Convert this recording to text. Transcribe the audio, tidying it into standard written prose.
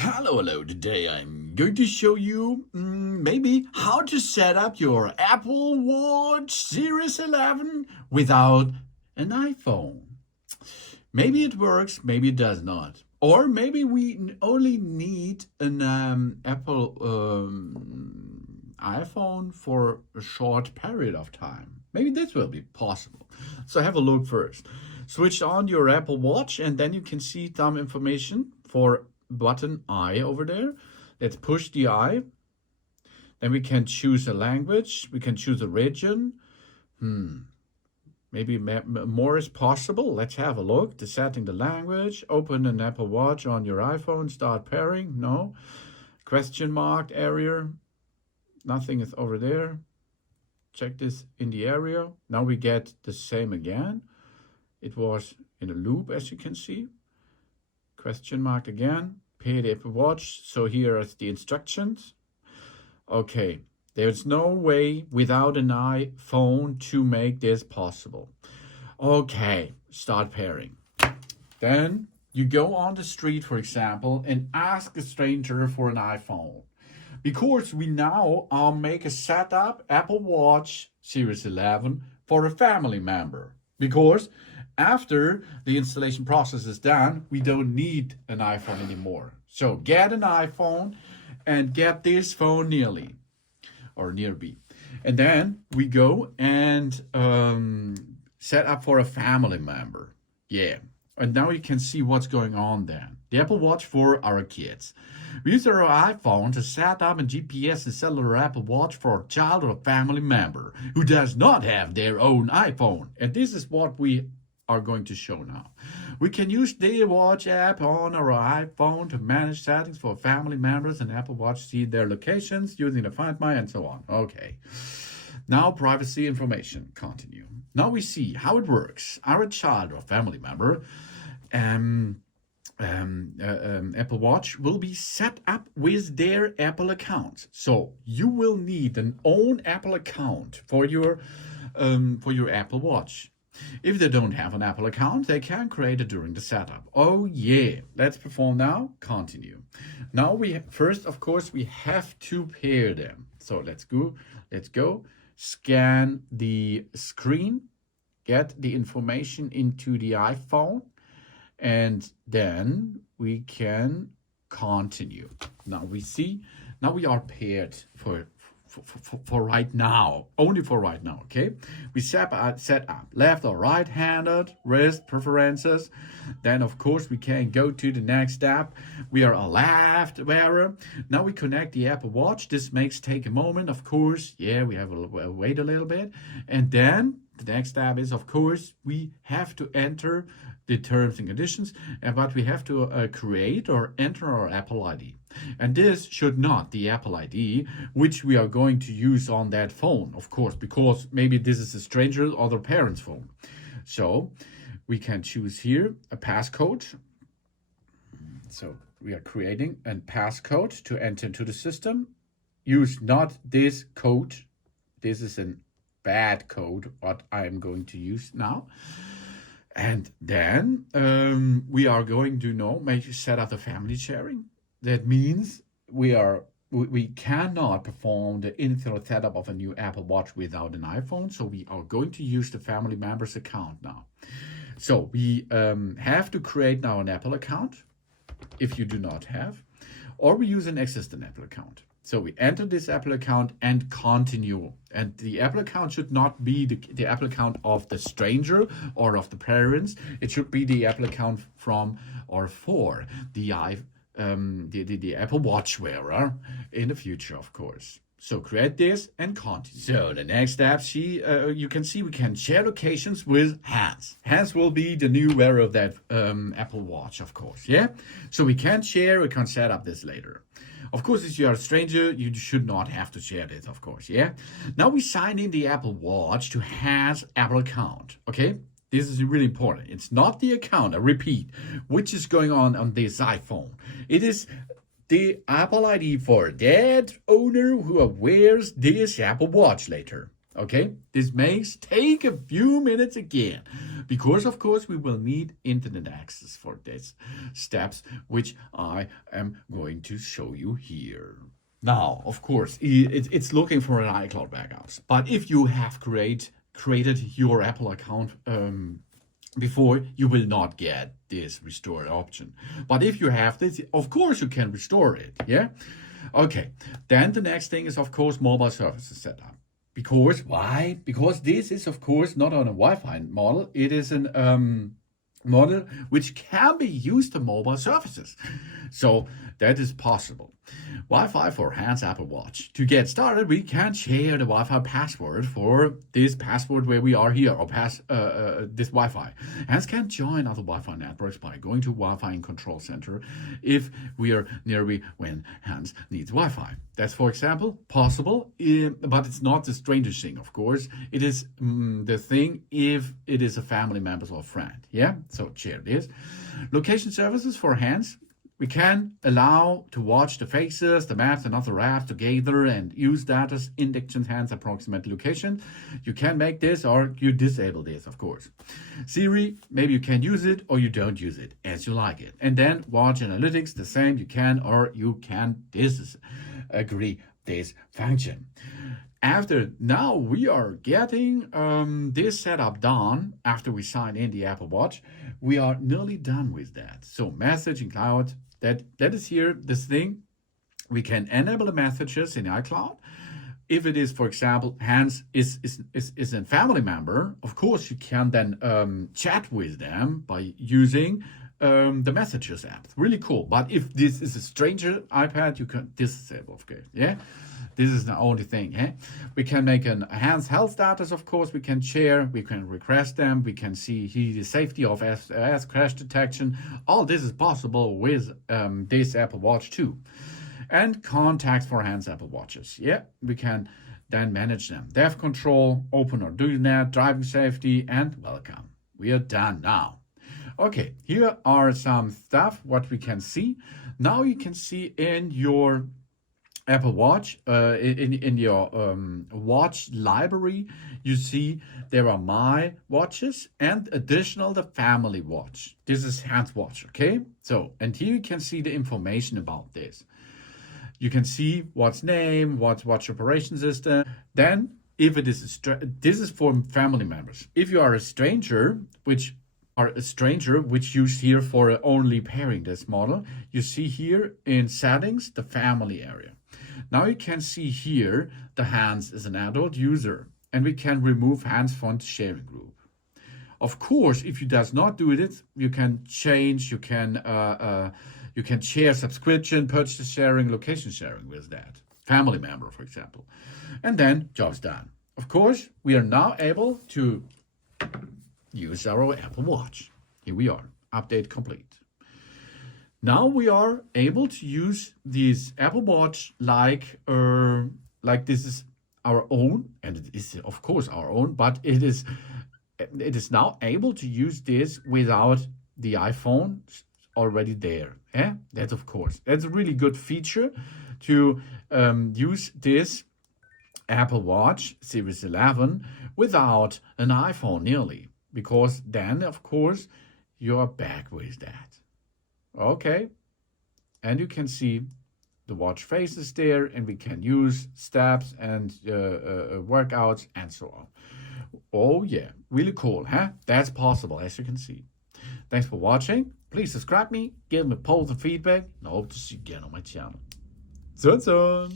Hello. Today I'm going to show you maybe how to set up your Apple Watch Series 11 without an iPhone. Maybe it works, maybe it does not. Or maybe we only need an Apple iPhone for a short period of time. Maybe this will be possible. So have a look first. Switch on your Apple Watch and then you can see some information for button I over there. Let's push the I. Then we can choose a language. We can choose a region. Maybe more is possible. Let's have a look. Setting the language. Open an Apple Watch on your iPhone. Start pairing. No. Question mark area. Nothing is over there. Check this in the area. Now we get the same again. It was in a loop, as you can see. Question mark again. Pair the Apple Watch. So here are the instructions. Okay. There's no way without an iPhone to make this possible. Okay, start pairing. Then you go on the street, for example, and ask a stranger for an iPhone. Because we now make a setup Apple Watch Series 11 for a family member. Because after the installation process is done, we don't need an iPhone anymore. So get an iPhone and get this phone nearby. And then we go and set up for a family member. Yeah. And now you can see what's going on then. The Apple Watch for our kids. We use our iPhone to set up a GPS and cellular Apple Watch for a child or a family member who does not have their own iPhone. And this is what we are going to show now. We can use the Watch app on our iPhone to manage settings for family members and Apple Watch see their locations using the Find My and so on. Okay. Now privacy information. Continue. Now we see how it works. Our child or family member Apple Watch will be set up with their Apple account. So you will need an own Apple account for your Apple Watch. If they don't have an Apple account, they can create it during the setup. Oh yeah, let's perform now. Continue. Now first, of course, we have to pair them. So let's go. Scan the screen, get the information into the iPhone, and then we can continue. Now we are paired for right now, only for right now, okay? We set up left or right-handed, wrist preferences. Then, of course, we can go to the next step. We are a left wearer. Now we connect the Apple Watch. This makes take a moment, of course. Yeah, we have to wait a little bit. And then the next step is, of course, we have to enter the terms and conditions, but we have to create or enter our Apple ID. And this should not the Apple ID, which we are going to use on that phone, of course, because maybe this is a stranger or their parent's phone. So we can choose here a passcode. So we are creating a passcode to enter into the system. Use not this code. This is a bad code, what I'm going to use now. And then we are going to set up the family sharing. That means we cannot perform the initial setup of a new Apple Watch without an iPhone. So we are going to use the family member's account now. So we have to create now an Apple account if you do not have, or we use an existing Apple account. So we enter this Apple account and continue. And the Apple account should not be the Apple account of the stranger or of the parents. It should be the Apple account from or for the Apple Watch wearer in the future, of course. So create this and continue. So the next step, you can see we can share locations with Hans. Hans will be the new wearer of that Apple Watch, of course. Yeah. So we can share. We can set up this later. Of course, if you are a stranger, you should not have to share this, of course. Yeah. Now we sign in the Apple Watch to Hans' Apple account. Okay. This is really important. It's not the account, I repeat, which is going on this iPhone. It is the Apple ID for that owner who wears this Apple Watch later. Okay, this may take a few minutes again, because of course we will need internet access for these steps, which I am going to show you here. Now, of course, it's looking for an iCloud backups, but if you have created your Apple account before, you will not get this restore option. But if you have this, of course you can restore it. Yeah. Okay. Then the next thing is, of course, mobile services setup. Because why? Because this is, of course, not on a Wi-Fi model. It is an model which can be used on mobile services. So that is possible. Wi-Fi for Hans Apple Watch. To get started, we can share the Wi-Fi password for this password where we are here, or this Wi-Fi. Hans can join other Wi-Fi networks by going to Wi-Fi in Control Center if we are nearby when Hans needs Wi-Fi. That's, for example, possible, but it's not the strangest thing, of course. It is the thing if it is a family member or friend. Yeah, so share this. Location services for Hans. We can allow to watch the faces, the maps, and other apps together and use that as indicating Hans approximate location. You can make this or you disable this, of course. Siri, maybe you can use it or you don't use it as you like it. And then watch analytics, the same, you can or you can disagree this function. After now we are getting this setup done after we sign in the Apple Watch. We are nearly done with that. So message in cloud, that is here, this thing. We can enable the messages in iCloud. If it is, for example, Hans is a family member, of course you can then chat with them by using the Messages app. Really cool. But if this is a stranger iPad, you can disable, okay? Yeah. This is the only thing. Eh? We can make an Hans health status, of course. We can share, we can request them, we can see the safety of as crash detection. All this is possible with this Apple Watch too. And contacts for Hans Apple Watches. Yeah, we can then manage them. Dev control, open or do that, driving safety, and welcome. We are done now. Okay, here are some stuff, what we can see. Now you can see in your Apple Watch, in your watch library, you see there are my watches and additional the family watch. This is Hans watch, okay? So, and here you can see the information about this. You can see what's name, what's watch operation system. Then, if it is this is for family members. If you are a stranger, which use here for only pairing this model, you see here in settings the family area. Now you can see here the Hans is an adult user, and we can remove Hans from the sharing group. Of course, if you does not do it, you can change. You can share subscription, purchase sharing, location sharing with that family member, for example, and then job's done. Of course, we are now able to use our Apple Watch. Here we are, update complete. Now we are able to use this Apple Watch like this is our own, and it is of course our own, but it is now able to use this without the iPhone already there. Yeah, that's a really good feature to use this Apple Watch Series 11 without an iPhone nearly, because then of course you're back with that. Okay, and you can see the watch faces there, and we can use steps and workouts and so on. Oh yeah, really cool, huh? That's possible, as you can see. Thanks for watching. Please subscribe me, give me polls and feedback, and I hope to see you again on my channel. Soon.